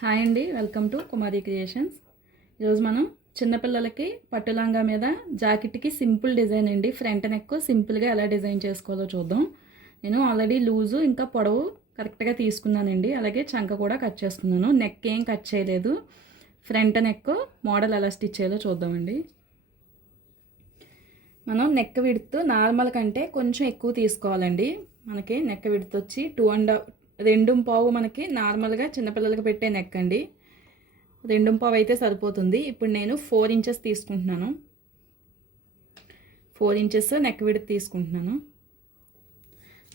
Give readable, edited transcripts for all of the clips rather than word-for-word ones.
Hi అండి, welcome to Kumari creations. ఈరోజు మనం చిన్నపిల్లలకి పట్టు లంగా మీద జాకెట్కి సింపుల్ డిజైన్ అండి, ఫ్రంట్ నెక్ సింపుల్గా ఎలా డిజైన్ చేసుకోవాలో చూద్దాం. నేను ఆల్రెడీ లూజు ఇంకా పొడవు కరెక్ట్గా తీసుకున్నానండి. అలాగే చంక కూడా కట్ చేసుకున్నాను. నెక్ ఏం కట్ చేయలేదు. ఫ్రంట్ నెక్ మోడల్ ఎలా స్టిచ్ చేయాలో చూద్దామండి. మనం నెక్ విడ్త్ నార్మల్ కంటే కొంచెం ఎక్కువ తీసుకోవాలండి. మనకి నెక్ విడ్త్ వచ్చి 2.5 మనకి నార్మల్గా చిన్నపిల్లలకి పెట్టే నెక్ అండి. 2.5 అయితే సరిపోతుంది. ఇప్పుడు నేను 4 ఇంచెస్ తీసుకుంటున్నాను. 4 ఇంచెస్ నెక్ విడ్త్ తీసుకుంటున్నాను.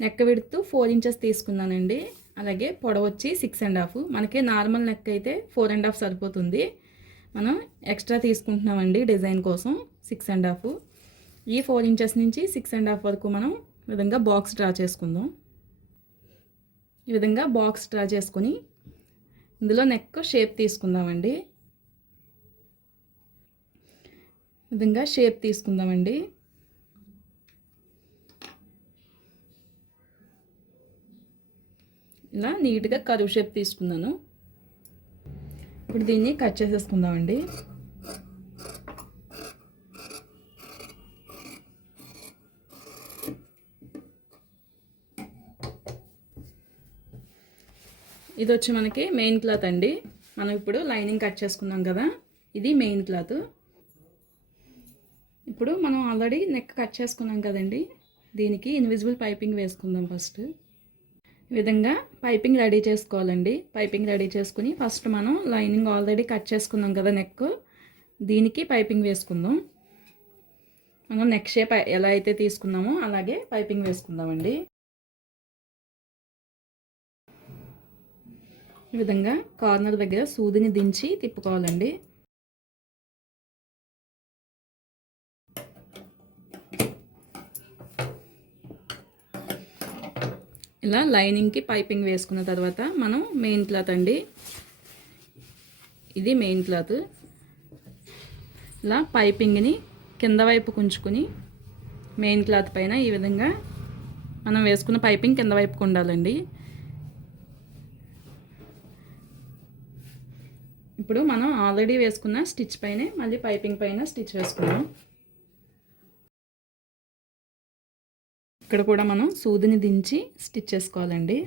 నెక్ విడ్త్ 4 ఇంచెస్ తీసుకున్నానండి. అలాగే పొడవు వచ్చి 6.5. మనకి నార్మల్ నెక్ అయితే 4.5 సరిపోతుంది. మనం ఎక్స్ట్రా తీసుకుంటున్నామండి డిజైన్ కోసం 6.5. ఈ 4 ఇంచెస్ నుంచి 6.5 వరకు మనం ఈ విధంగా బాక్స్ డ్రా చేసుకుందాం. ఈ విధంగా బాక్స్ డ్రా చేసుకొని ఇందులో నెక్ షేప్ తీసుకుందామండి. ఈ విధంగా షేప్ తీసుకుందామండి. ఇలా నీట్గా కర్వ్ షేప్ తీసుకున్నాను. ఇప్పుడు దీన్ని కట్ చేసేసుకుందామండి. ఇది వచ్చి మనకి మెయిన్ క్లాత్ అండి. మనం ఇప్పుడు లైనింగ్ కట్ చేసుకున్నాం కదా, ఇది మెయిన్ క్లాత్. ఇప్పుడు మనం ఆల్రెడీ నెక్ కట్ చేసుకున్నాం కదండి, దీనికి ఇన్విజిబుల్ పైపింగ్ వేసుకుందాం. ఫస్ట్ ఈ విధంగా పైపింగ్ రెడీ చేసుకోవాలండి. పైపింగ్ రెడీ చేసుకుని ఫస్ట్ మనం లైనింగ్ ఆల్రెడీ కట్ చేసుకున్నాం కదా నెక్, దీనికి పైపింగ్ వేసుకుందాం. మనం నెక్ షేప్ ఎలా అయితే తీసుకున్నామో అలాగే పైపింగ్ వేసుకుందామండి. ఈ విధంగా కార్నర్ దగ్గర సూదిని దించి తిప్పుకోవాలండి. ఇలా లైనింగ్కి పైపింగ్ వేసుకున్న తర్వాత మనం మెయిన్ క్లాత్ అండి, ఇది మెయిన్ క్లాత్. ఇలా పైపింగ్ని కింద వైపు కుంచుకొని మెయిన్ క్లాత్ పైన ఈ విధంగా మనం వేసుకున్న పైపింగ్ కింద వైపుకు ఉండాలండి. ఇప్పుడు మనం ఆల్రెడీ వేసుకున్న స్టిచ్ పైనే మళ్ళీ పైపింగ్ పైన స్టిచ్ వేసుకున్నాం. ఇక్కడ కూడా మనం సూదిని దించి స్టిచ్ చేసుకోవాలండి.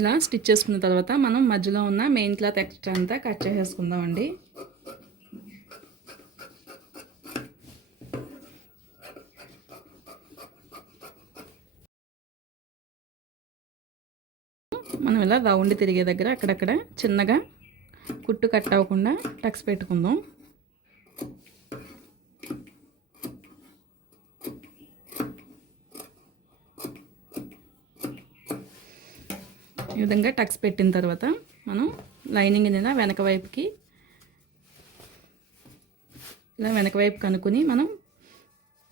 ఇలా స్టిచ్ చేసుకున్న తర్వాత మనం మధ్యలో ఉన్న మెయిన్ క్లాత్ ఎక్స్ట్రా అంతా కట్ చేసేసుకుందామండి. మనం ఇలా రౌండ్ తిరిగే దగ్గర అక్కడక్కడ చిన్నగా కుట్టు కట్ అవ్వకుండా టక్స్ పెట్టుకుందాం. ఈ విధంగా టక్స్ పెట్టిన తర్వాత మనం లైనింగ్ ఇలా వెనక వైపు కనుక్కొని మనం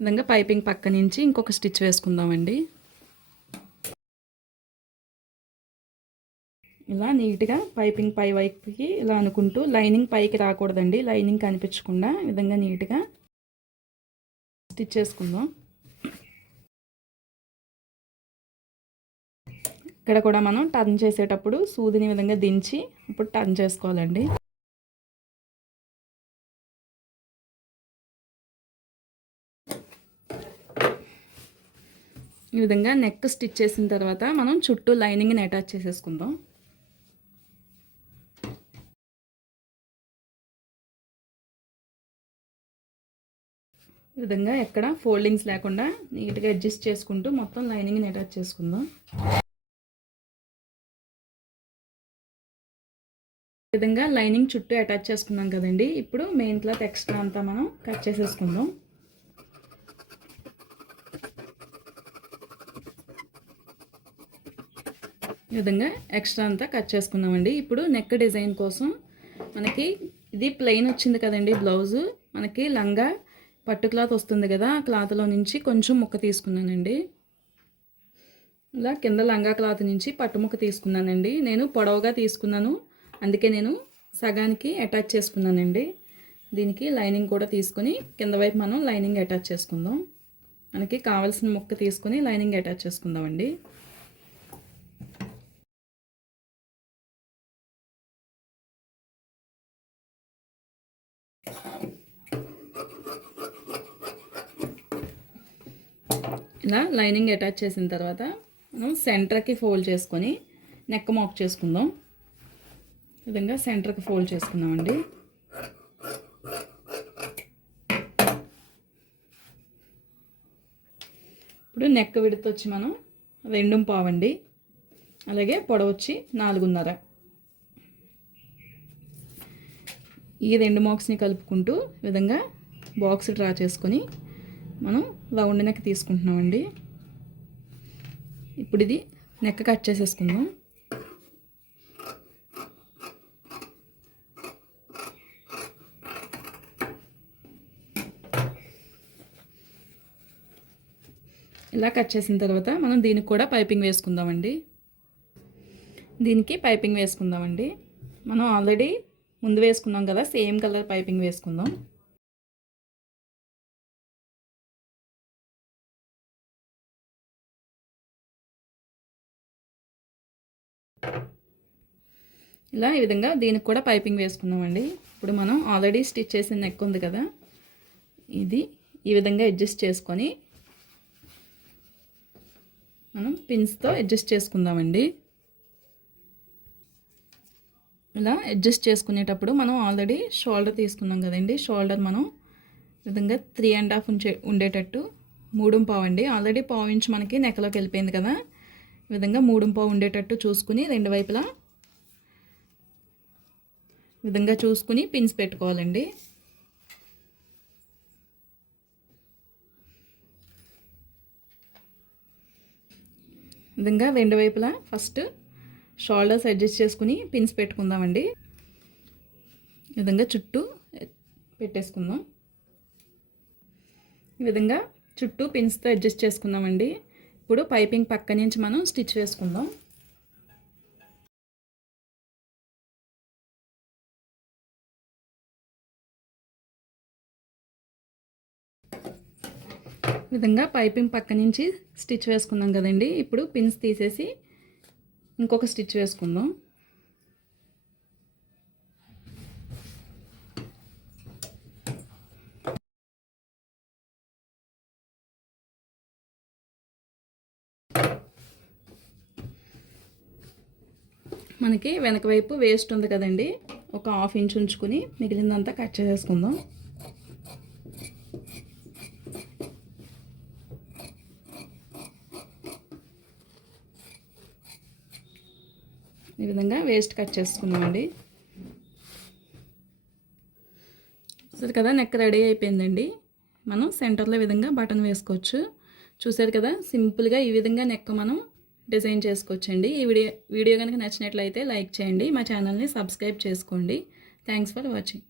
విధంగా పైపింగ్ పక్క నుంచి ఇంకొక స్టిచ్ వేసుకుందామండి. ఇలా నీట్గా పైపింగ్ పై వైపుకి ఇలా అనుకుంటూ, లైనింగ్ పైకి రాకూడదండి, లైనింగ్ కనిపించకుండా ఈ విధంగా నీట్గా స్టిచ్ చేసుకుందాం. ఇక్కడ కూడా మనం టర్న్ చేసేటప్పుడు సూదిని విధంగా దించి ఇప్పుడు టర్న్ చేసుకోవాలండి. ఈ విధంగా నెక్ స్టిచ్ చేసిన తర్వాత మనం చుట్టూ లైనింగ్ని అటాచ్ చేసేసుకుందాం. ఈ విధంగా ఎక్కడ ఫోల్డింగ్స్ లేకుండా నీట్గా అడ్జస్ట్ చేసుకుంటూ మొత్తం లైనింగ్ని అటాచ్ చేసుకుందాం. ఈ విధంగా లైనింగ్ చుట్టూ అటాచ్ చేసుకున్నాం కదండి. ఇప్పుడు మెయిన్ క్లాత్ ఎక్స్ట్రా అంతా మనం కట్ చేసేసుకుందాం. ఈ విధంగా ఎక్స్ట్రా అంతా కట్ చేసుకుందామండి. ఇప్పుడు నెక్ డిజైన్ కోసం మనకి ఇది ప్లెయిన్ వచ్చింది కదండి బ్లౌజు, మనకి లంగా పట్టు క్లాత్ వస్తుంది కదా, ఆ క్లాత్లో నుంచి కొంచెం ముక్క తీసుకున్నానండి. ఇలా కింద లంగా క్లాత్ నుంచి పట్టు ముక్క తీసుకున్నానండి. నేను పొడవుగా తీసుకున్నాను, అందుకే నేను సగానికి అటాచ్ చేసుకున్నానండి. దీనికి లైనింగ్ కూడా తీసుకొని కింద వైపు మనం లైనింగ్ అటాచ్ చేసుకుందాం. మనకి కావాల్సిన ముక్క తీసుకొని లైనింగ్ అటాచ్ చేసుకుందామండి. ఇలా లైనింగ్ అటాచ్ చేసిన తర్వాత మనం సెంటర్కి ఫోల్డ్ చేసుకొని నెక్ మార్క్ చేసుకుందాం. ఈ విధంగా సెంటర్కి ఫోల్డ్ చేసుకుందామండి. ఇప్పుడు నెక్ విడత వచ్చి మనం 2.5 అండి. అలాగే పొడవు వచ్చి 4.5. ఈ 2 మార్క్స్ని కలుపుకుంటూ ఈ విధంగా బాక్స్ డ్రా చేసుకొని మనం రౌండ్ నెక్ తీసుకుంటున్నామండి. ఇప్పుడు ఇది నెక్ కట్ చేసేసుకుందాం. ఇలా కట్ చేసిన తర్వాత మనం దీనికి కూడా పైపింగ్ వేసుకుందామండి. దీనికి పైపింగ్ వేసుకుందామండి. మనం ఆల్రెడీ ముందు వేసుకున్నాం కదా, సేమ్ కలర్ పైపింగ్ వేసుకుందాం. ఇలా ఈ విధంగా దీనికి కూడా పైపింగ్ వేసుకుందామండి. ఇప్పుడు మనం ఆల్రెడీ స్టిచ్ చేసిన నెక్ ఉంది కదా, ఇది ఈ విధంగా అడ్జస్ట్ చేసుకొని మనం పిన్స్తో అడ్జస్ట్ చేసుకుందామండి. ఇలా అడ్జస్ట్ చేసుకునేటప్పుడు మనం ఆల్రెడీ షోల్డర్ తీసుకున్నాం కదండి, షోల్డర్ మనం విధంగా 3.5 ఉండేటట్టు 3.5 అండి. ఆల్రెడీ 1.5 ఇంచ్ మనకి నెక్కలోకి వెళ్ళిపోయింది కదా, ఈ విధంగా 3.5 ఉండేటట్టు చూసుకుని రెండు వైపులా విధంగా చూసుకుని పిన్స్ పెట్టుకోవాలండి. విధంగా రెండు వైపులా ఫస్ట్ షోల్డర్స్ అడ్జస్ట్ చేసుకుని పిన్స్ పెట్టుకుందామండి. ఈ విధంగా చుట్టూ పెట్టేసుకుందాం. ఈ విధంగా చుట్టూ పిన్స్తో అడ్జస్ట్ చేసుకుందామండి. ఇప్పుడు పైపింగ్ పక్క నుంచి మనం స్టిచ్ వేసుకుందాం. ఈ విధంగా పైపింగ్ పక్క నుంచి స్టిచ్ వేసుకున్నాం కదండి. ఇప్పుడు పిన్స్ తీసేసి ఇంకొక స్టిచ్ వేసుకుందాం. మనకి వెనక వైపు వేస్ట్ ఉంది కదండి, ఒక 1/2 ఇంచ్ ఉంచుకుని మిగిలిందంతా కట్ చేసేసుకుందాం. ఈ విధంగా వేస్ట్ కట్ చేసుకుందామండి. సరే కదా, నెక్ రెడీ అయిపోయిందండి. మనం సెంటర్లో విధంగా బటన్ వేసుకోవచ్చు. చూసారు కదా, సింపుల్గా ఈ విధంగా నెక్ మనం డిజైన్ చేసుకోవచ్చండి. ఈ వీడియో కనుక నచ్చినట్లయితే లైక్ చేయండి, మా ఛానల్ని సబ్స్క్రైబ్ చేసుకోండి. Thanks for watching.